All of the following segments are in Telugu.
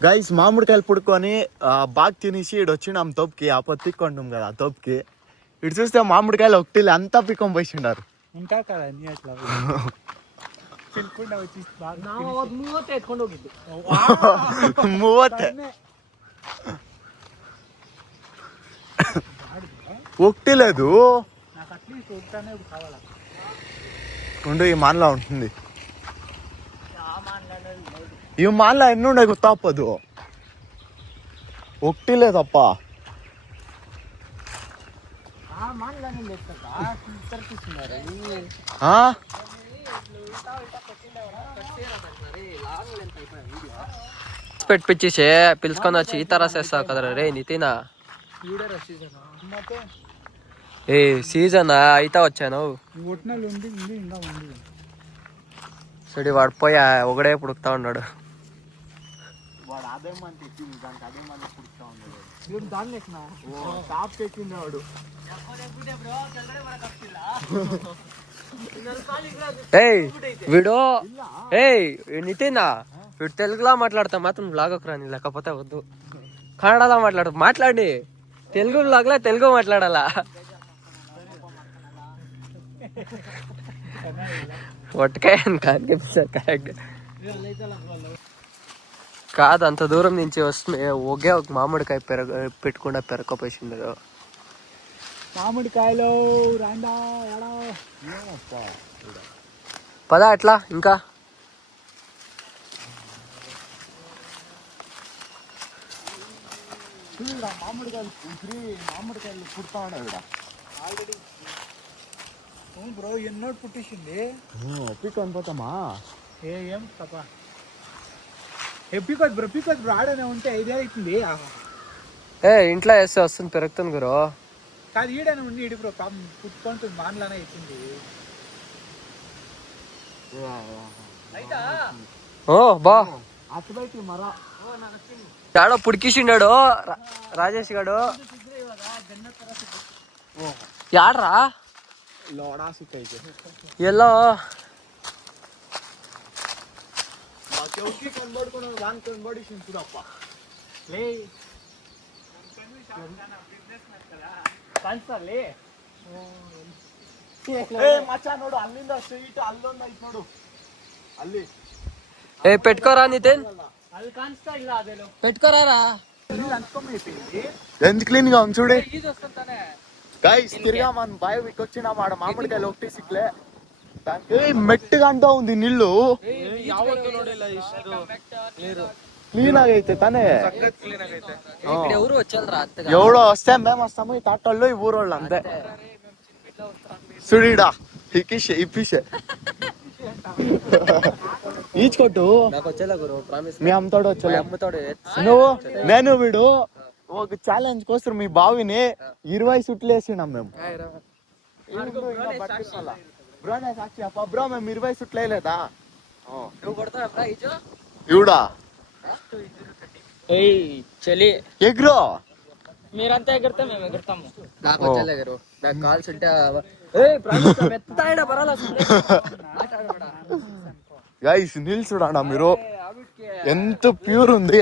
గైస్ మామిడికాయలు పుడుకొని బాగా తినేసి ఇటు వచ్చినాం తోపుకి ఆ పొత్తి పిక్కుంటాం కదా ఆ తోపుకి ఇటు చూస్తే మామిడికాయలు ఒకటి అంతా పిక్కొని పోయిన్నారు. ఇంకా కదా అట్లా ఒకటి లేదు ఉండు ఈ మాన్లా ఉంటుంది. ఈ మాన్లా ఎన్ని ఉండే గుర్తాపదు ఒకటి లేదప్ప. పెట్టించేసే పిలుచుకొని వచ్చి ఈత రాసేస్తావు కదరా రే నితినా. ఏ సీజన్ అయితే వచ్చాను సరే వాడు పోయా ఒకడే పుడుకుతా ఉన్నాడు. ఏయ్ వీడు ఏయ్ నితినా వీడు తెలుగులో మాట్లాడతా మాత్రం లాగకు రాని లేకపోతే వద్దు. కన్నడలో మాట్లాడి తెలుగు లాగలా తెలుగు మాట్లాడాలా. ఒట్టకాయ కరెక్ట్ కాదు. అంత దూరం నుంచి వస్తుంది ఒకే ఒక మామిడికాయ పెట్టుకుండా పెరకపోసింది. మామిడికాయలు పదా ఎట్లా ఇంకా మామిడికాయలు పుడతా ఉన్నాయి ఆల్రెడీ. బ్రో ఎన్నో పుట్టేసింది ఒప్పికొని పోతామా ఏం తప్ప ఎప్పికోదు బ్రో బ్రో ఆడనే ఉంటే 5 ఏళ్ళు అవుతుంది. ఇంట్లో వేస్తే వస్తుంది పెరుగుతుంది గురు. కాదు ఈడనే ఉంది ఇడి బ్రో పుట్టుకుంటుంది మాన్లానే అవుతుంది. ఓ బా అటుబైకి మరా చాడో పుడికిసిండాడు రాజేష్ గాడు. యాడ్రా ఎల్లో పెట్టుకోరా నితిన్ పెట్టుకోరా. ఎంత క్లీన్ గా ఉంది చూడే. గైస్ తిరిగా మన బావికి వచ్చిన ఆడ మామిడికాయలు ఒకటి సిక్లే మెట్టుగా అంటూ ఉంది నీళ్ళు క్లీన్ ಆಗೈತೆ ತಾನೇ. ఎవడో వస్తే మేము వస్తాము ఈ తాటోళ్ళు ఈ ఊరోళ్ళు అంతే. సుడీడా ఇప్పిషే ఈచుకొట్టు మీ అమ్మతోడు వచ్చా నువ్వు నేను వీడు ఒక ఛాలెంజ్ కోసం మీ బావిని 20 సుట్లు వేసినాం మేము. బ్రోనే సాక్షి అప్ప బ్రో మేము 20 సుట్లు వేయలేదా ఇవిడా చలి ఎగ్రో మీరంతా ఎగురుతా మేము ఎగురుతాము. నాకు ఎగరు నాకు కాల్స్ ఉంటే గైస్ నీళ్ళు చూడండి మీరు ఎంత ప్యూర్ ఉంది.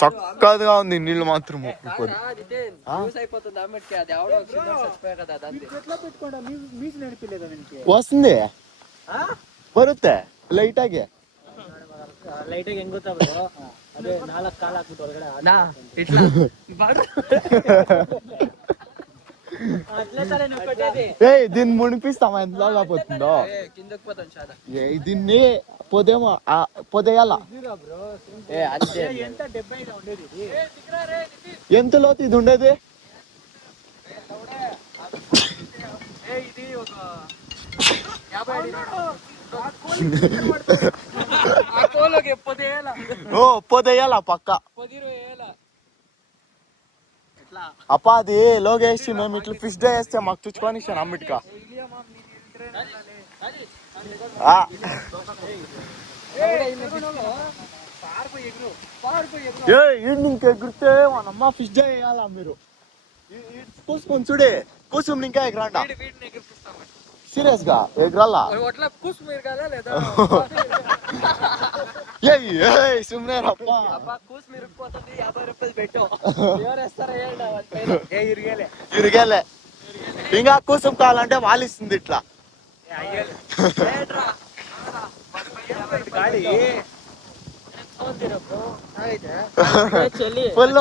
చక్కగా ఉంది నీళ్ళు మాత్రం. వస్తుంది ಬರುತ್ತೆ ಲೈಟ್ ಆಗಿ ಹೆಂಗ್ ಗೊತ್ತಾ ಅದೇ 4 ಕಾಲ ಹಾಕ್ಬಿಟ್ಟು ಹೊರಗಡೆ దీన్ని మునిపిస్తామా ఎంతలాగా పోతుందో దీన్ని పొదేమో పొదేయాల. ఎంత లోతు ఇది ఉండేది? ఓ పొదేయాల పక్క అప్ప అది లోగేసి మేము ఇట్లా ఫిష్ డే వేస్తే మాకు చుచ్చుకొని ఇస్తాను అమ్మిటికా. ఇంక ఎగిరితే మనమ్మ ఫిష్ డే వేయాలా మీరు కూసుకొని చూడే కూసుని ఇంకా ఎగరాండా సీరియస్ గా ఎగరాలా సుమ్నే రప్ప ఇరిగేలే ఇంకా కూసం కావాలంటే వాళ్ళు ఇస్తుంది ఇట్లా ఫుల్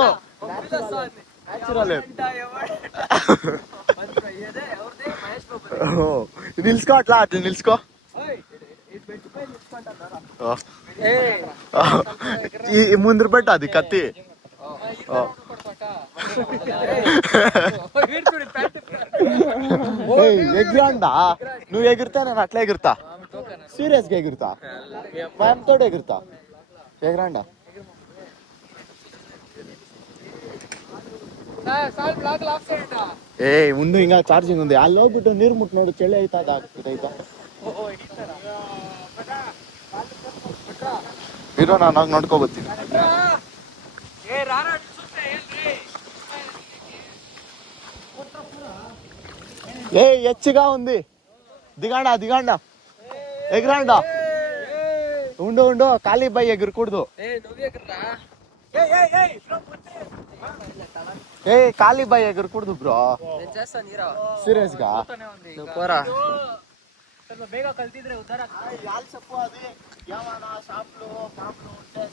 నిలుచుకో అట్లా నిలుచుకో ముందర పెట్టు అది కత్తి ఎగిరాండా నువ్వు ఎగురుతా నేను అట్లా ఎగురుతా సీరియస్ గా ఎగురుతా భయంతో ఎగురుతా ఎగరాండా ముందు ఇంకా ఛార్జింగ్ ఉంది ఆ లోపు నీరు ముట్టినాడు చెల్లి అవుతా అవుతా మీరు నాకు నడుకోబోతుంది ఎచ్చిగా ఉంది దిగాండా దిగాండా ఎగరాండా ఉండు ఖాళీ బై ఎగురకూడదు ఖాళీ బై ఎగురకూడదు బ్రో సీరియస్ గా పోరా ಬೇಗ ಕಲ್ತಿದ್ರೆ ಉದ್ದಾರ చెప్పు అది ఏమన్నా షాప్లో పాపలు ఉంటే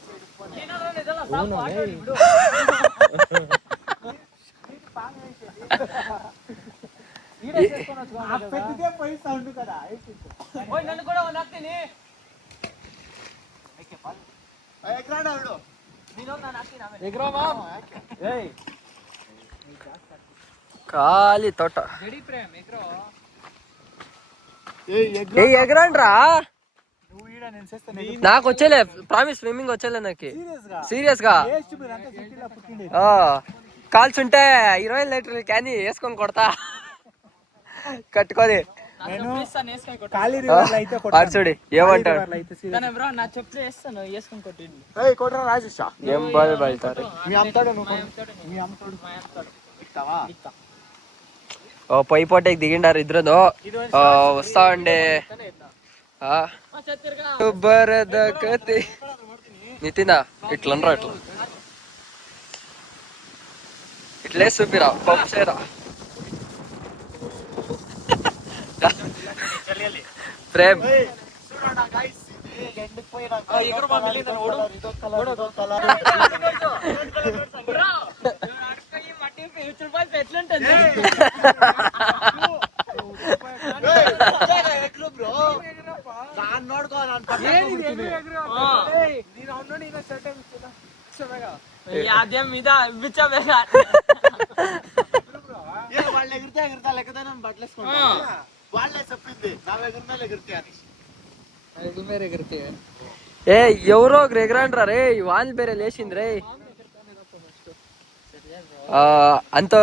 నన్ను కూడా నాక్ತೀನಿ ఖాళీ తోట ఎగరండ్రా నాకు వచ్చేలే ప్రామిస్ స్విమ్మింగ్ వచ్చేలే నాకు సీరియస్ గా కాల్చుంటే 20 లీటర్లు క్యాన్ వేసుకొని కొడతా కట్టుకోది చూడి ఏమంటాడు పొయ్యి పోటీకి దిగిండారు ఇద్దరు వస్తా ఉండే నితినా ఇట్లనరా ఇట్లా ఇట్లే చూపిరా పంప్ చేయరా ప్రేమ్ మీద వాళ్ళు ఎగిరితే ఎగురుతా లేకపోతే బట్టలు వేసుకుంటా వాళ్ళే చెప్పింది నా ఎగురుతా ఎగురుతా అని ఏ ఎవరో ఎగరండ్రా రే వాన్ ಬೇರೆ లేచింది రే అంత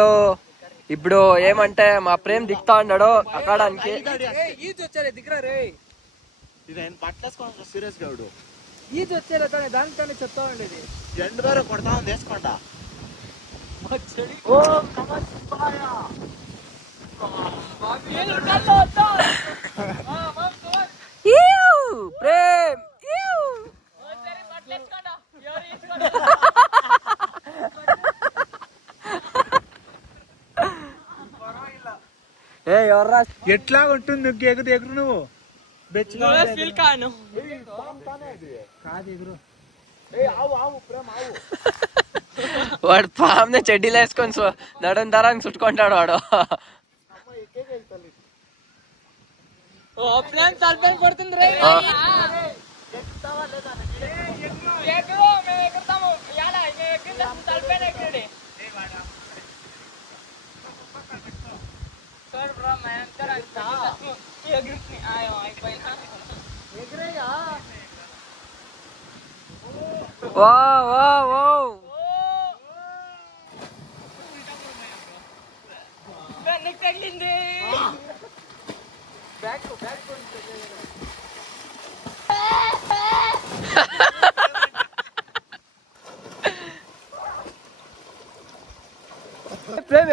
ఇప్పుడు ఏమంటే మా ప్రేమ్ దిగుతా ఉన్నాడు అక్కడానికి సీరియస్ గా ఈజ్ వచ్చేలా దానితోనే చెప్తా ఉండేది ఎండు వేరే కొడతా ఉంది వేసుకోండా ప్రేమ్ ఎట్లా ఉంటుంది ఎగురు ఎగురు నువ్వు వాడు పామ్నే చెడ్డీలు వేసుకొని నడని దారాన్ని చుట్టుకుంటాడు వాడు పడుతుంది వా వా వా తగిలింది బ్యాక్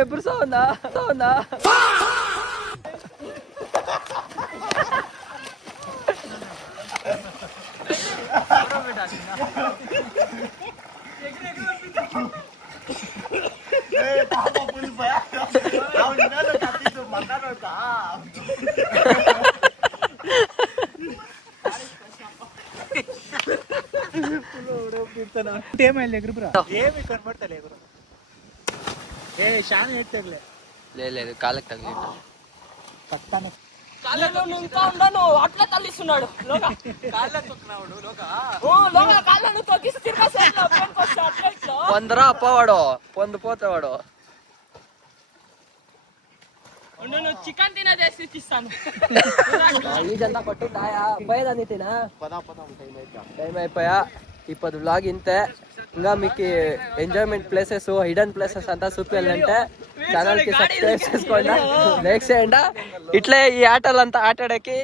ఎప్పుడు సౌందా ఏమైంది ఎగురురా ఏమి కనబడతలే ఎగురు ఏ శాన ఎత్తగలే లేదు కాళ్ళకి తగిలి పక్కన కాళ్ళలో నువ్వు ఇంకా ఉండను అట్లా తల్లిస్తున్నాడు కాళ్ళను తొక్కిసి తిరిగేసేట్లా అట్లా ఇట్లా పొందరా అప్పవాడు పొందిపోతావాడు నేను చికెన్ తినేసి ఇస్తాను ఇదంతా కొట్టిందాయా పోయేదాన్ని తినా టైం అయిపోయా ఇప్పుడు వ్లాగ్ ఇంతే ఇంకా మీకు ఎంజాయ్మెంట్ ప్లేసెస్ హిడెన్ ప్లేసెస్ అంతా చూపించాలంటే ఛానల్ కి సబ్స్క్రైబ్ చేసుకోండి లైక్ చేయండి ఇట్లే ఈ ఆటలంతా ఆటాడకి